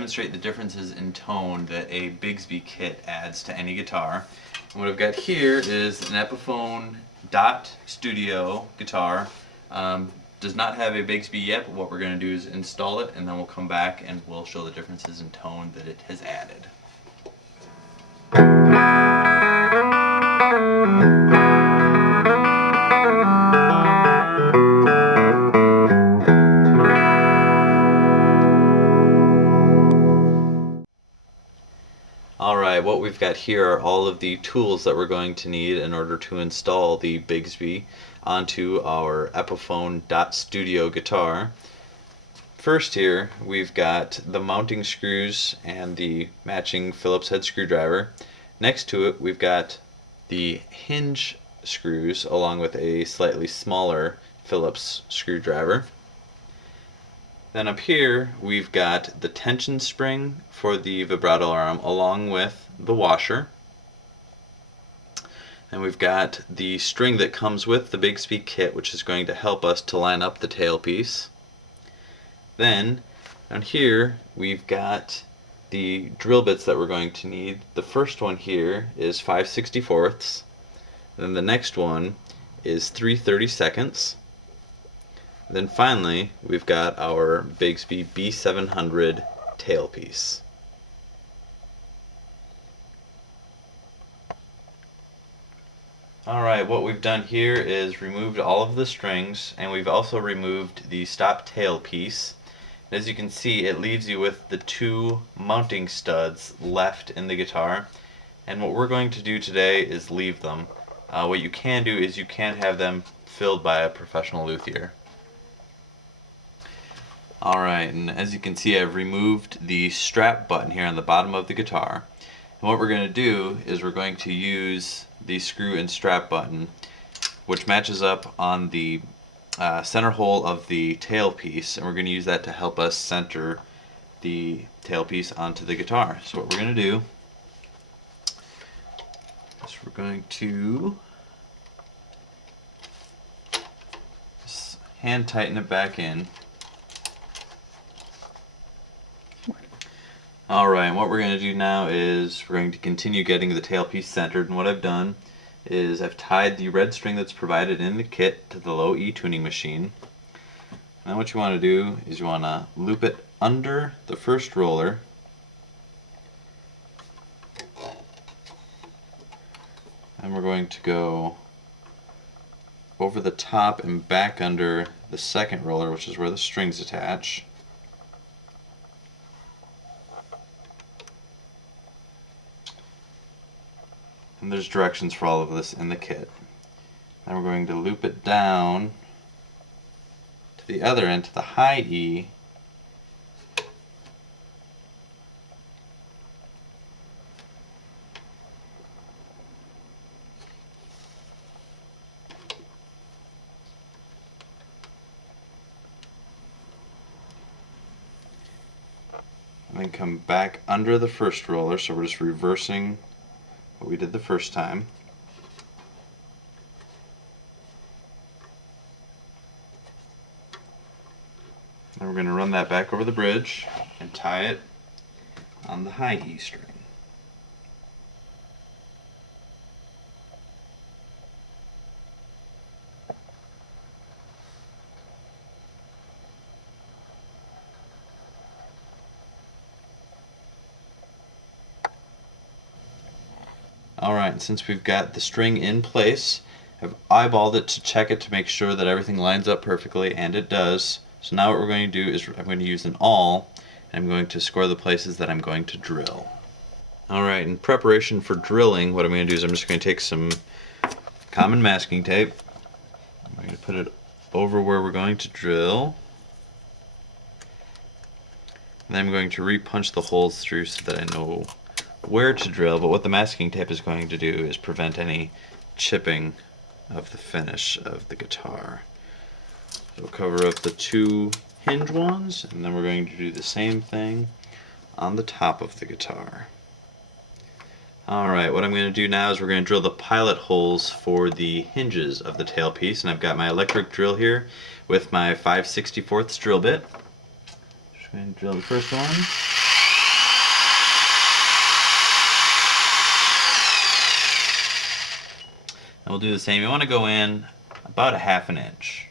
demonstrate the differences in tone that a Bigsby kit adds to any guitar. And what I've got here is an Epiphone Dot Studio guitar. Does not have a Bigsby yet, but what we're going to do is install it, and then we'll come back and we'll show the differences in tone that it has added. Alright, what we've got here are all of the tools that we're going to need in order to install the Bigsby onto our Epiphone Dot Studio guitar. First here, we've got the mounting screws and the matching Phillips head screwdriver. Next to it, we've got the hinge screws along with a slightly smaller Phillips screwdriver. Then up here we've got the tension spring for the vibrato arm along with the washer. And we've got the string that comes with the Bigsby kit, which is going to help us to line up the tailpiece. Then down here we've got the drill bits that we're going to need. The first one here is 5/64. Then the next one is 3/32. Then finally, we've got our Bigsby B700 tailpiece. Alright, what we've done here is removed all of the strings, and we've also removed the stop tailpiece. As you can see, it leaves you with the two mounting studs left in the guitar, and what we're going to do today is leave them. What you can do is you can have them filled by a professional luthier. Alright, and as you can see, I've removed the strap button here on the bottom of the guitar. And what we're going to do is we're going to use the screw and strap button, which matches up on the center hole of the tailpiece, and we're going to use that to help us center the tailpiece onto the guitar. So what we're going to do is we're going to just hand tighten it back in. Alright, and what we're going to do now is we're going to continue getting the tailpiece centered, and what I've done is I've tied the red string that's provided in the kit to the low E tuning machine. Now what you want to do is you want to loop it under the first roller, and we're going to go over the top and back under the second roller, which is where the strings attach. And there's directions for all of this in the kit. Then we're going to loop it down to the other end, to the high E. And then come back under the first roller, so we're just reversing what we did the first time. Then we're going to run that back over the bridge and tie it on the high E string. Alright, and since we've got the string in place, I've eyeballed it to check it to make sure that everything lines up perfectly, and it does. So now what we're going to do is I'm going to use an awl, and I'm going to score the places that I'm going to drill. Alright, in preparation for drilling, what I'm going to do is I'm just going to take some common masking tape. I'm going to put it over where we're going to drill. And then I'm going to re-punch the holes through so that I know where to drill, but what the masking tape is going to do is prevent any chipping of the finish of the guitar. So we'll cover up the two hinge ones, and then we're going to do the same thing on the top of the guitar. Alright, what I'm going to do now is we're going to drill the pilot holes for the hinges of the tailpiece, and I've got my electric drill here with my 5/64 drill bit. Just going to drill the first one. we'll do the same. You want to go in about a half an inch.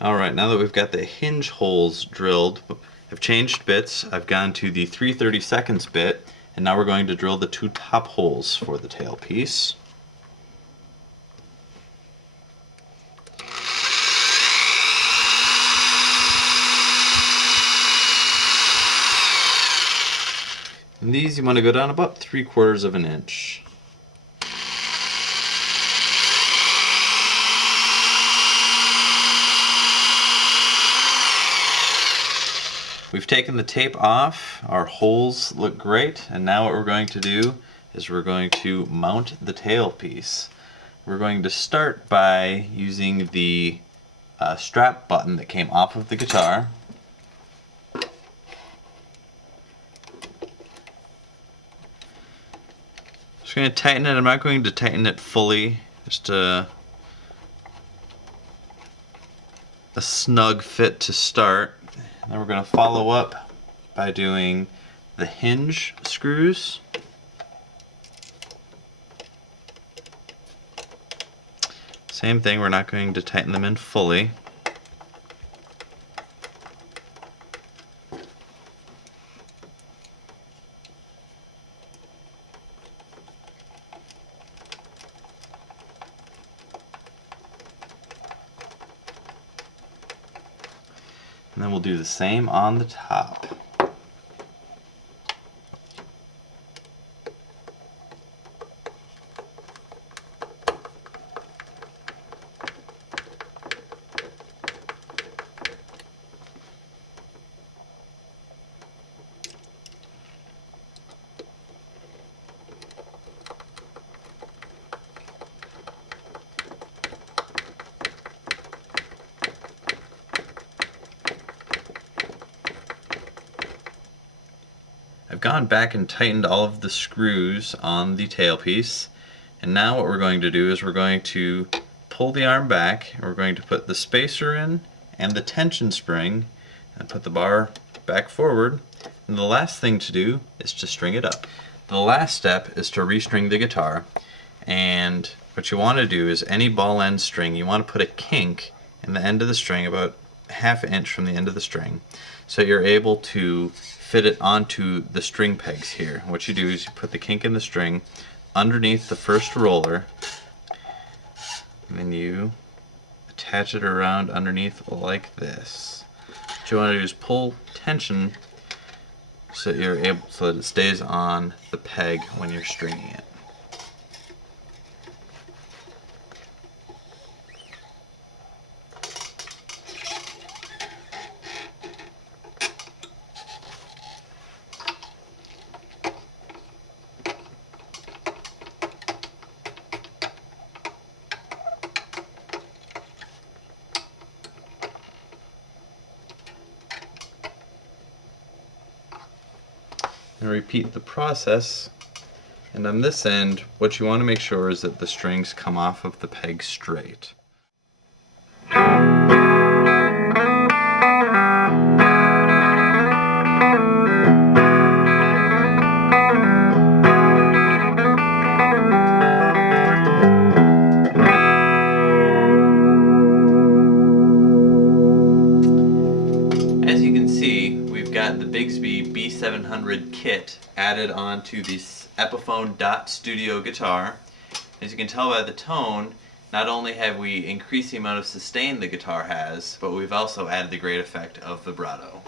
Alright, now that we've got the hinge holes drilled, I've changed bits. I've gone to the 3/32 bit, and now we're going to drill the two top holes for the tailpiece. And these you want to go down about 3/4 of an inch. We've taken the tape off, our holes look great, and now what we're going to do is we're going to mount the tailpiece. We're going to start by using the strap button that came off of the guitar. Just going to tighten it. I'm not going to tighten it fully, just a snug fit to start. Then we're going to follow up by doing the hinge screws. Same thing, we're not going to tighten them in fully. And then we'll do the same on the top. I've gone back and tightened all of the screws on the tailpiece, and now what we're going to do is we're going to pull the arm back, and we're going to put the spacer in and the tension spring and put the bar back forward, and the last thing to do is to string it up. The last step is to restring the guitar, and what you want to do is any ball end string, you want to put a kink in the end of the string about ½ inch from the end of the string, so you're able to fit it onto the string pegs here. What you do is you put the kink in the string underneath the first roller, and then you attach it around underneath like this. What you want to do is pull tension so that it stays on the peg when you're stringing it. And repeat the process, and on this end what you want to make sure is that the strings come off of the peg straight. As you can see, we've got the Bigsby B700 kit added onto this Epiphone Dot Studio guitar. As you can tell by the tone, not only have we increased the amount of sustain the guitar has, but we've also added the great effect of vibrato.